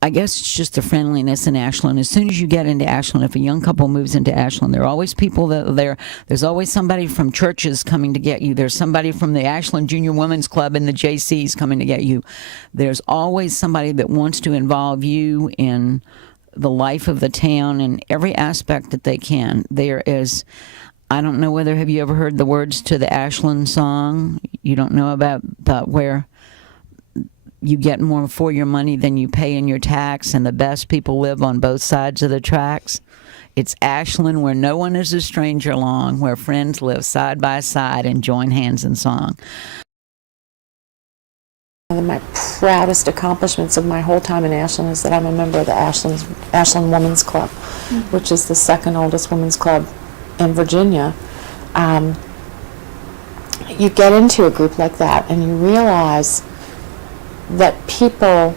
I guess it's just the friendliness in Ashland. As soon as you get into Ashland, if a young couple moves into Ashland, there are always people that are there. There's always somebody from churches coming to get you. There's somebody from the Ashland Junior Women's Club and the JCs coming to get you. There's always somebody that wants to involve you in the life of the town in every aspect that they can. There is, I don't know whether, have you ever heard the words to the Ashland song? You don't know about where you get more for your money than you pay in your tax, and the best people live on both sides of the tracks. It's Ashland, where no one is a stranger long, where friends live side by side and join hands in song. One of my proudest accomplishments of my whole time in Ashland is that I'm a member of the Ashland Women's Club, which is the second oldest women's club in Virginia. You get into a group like that and you realize that people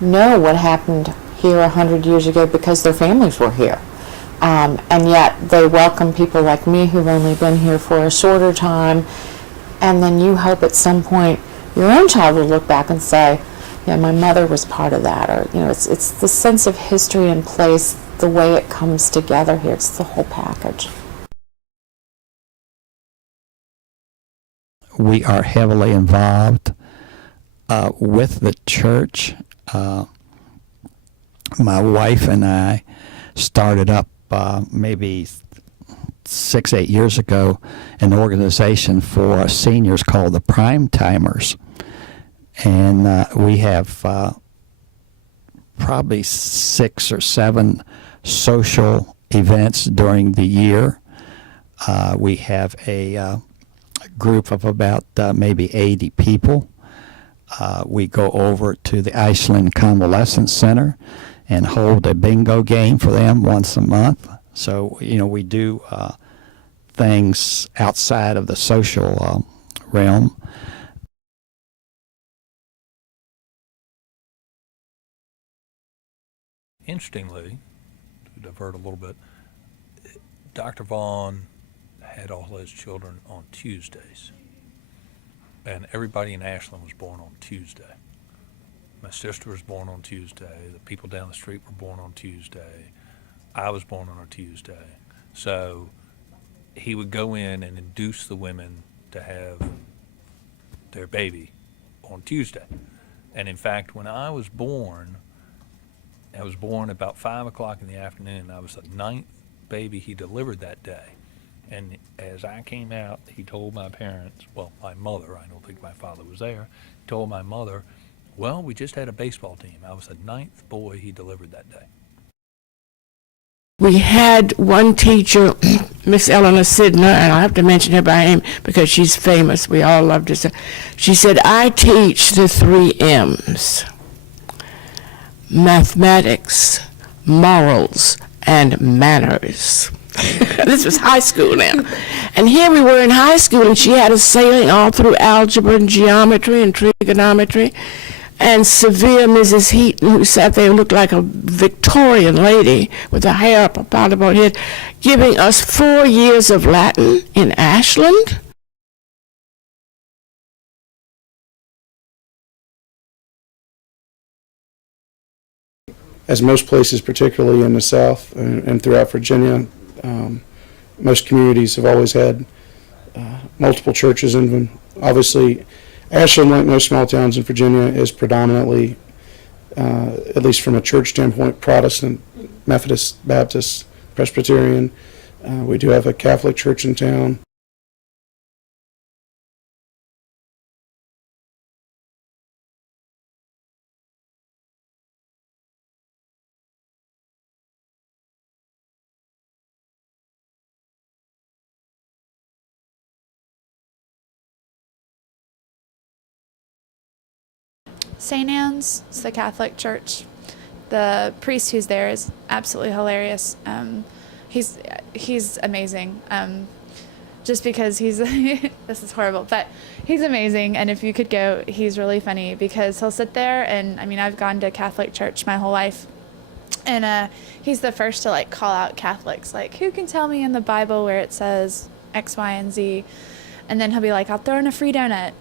know what happened here 100 years ago because their families were here. And yet they welcome people like me who've only been here for a shorter time, and then you hope at some point your own child will look back and say, yeah, my mother was part of that. Or, you know, it's the sense of history and place, the way it comes together here. It's the whole package. We are heavily involved with the church. My wife and I started up maybe 6-8 years ago an organization for seniors called the Prime Timers, and we have probably 6 or 7 social events during the year. We have a group of about maybe 80 people. We go over to the Ashland Convalescence Center and hold a bingo game for them once a month. So, you know, we do things outside of the social realm. Interestingly, to divert a little bit, Dr. Vaughn had all his children on Tuesdays. And everybody in Ashland was born on Tuesday. My sister was born on Tuesday. The people down the street were born on Tuesday. I was born on a Tuesday. So he would go in and induce the women to have their baby on Tuesday. And in fact, when I was born about 5 o'clock in the afternoon. I was the 9th baby he delivered that day. And as I came out, he told my parents, well, my mother, I don't think my father was there, he told my mother, well, we just had a baseball team. I was the 9th boy he delivered that day. We had one teacher, Miss Eleanor Sidner, and I have to mention her by name because she's famous. We all loved her. She said, I teach the 3 M's: mathematics, morals, and manners. This was high school now. And here we were in high school, and she had us sailing all through algebra and geometry and trigonometry. And severe Mrs. Heaton, who sat there, looked like a Victorian lady with her hair up about her head, giving us 4 years of Latin in Ashland. As most places, particularly in the South and throughout Virginia, most communities have always had multiple churches in them. Obviously, Ashland, like most small towns in Virginia, is predominantly, at least from a church standpoint, Protestant, Methodist, Baptist, Presbyterian. We do have a Catholic church in town. St. Anne's, it's the Catholic church. The priest who's there is absolutely hilarious. He's amazing. Just because he's this is horrible, but he's amazing. And if you could go, he's really funny because he'll sit there and I mean I've gone to Catholic church my whole life, and he's the first to like call out Catholics, like who can tell me in the Bible where it says X, Y, and Z, and then he'll be like, I'll throw in a free donut.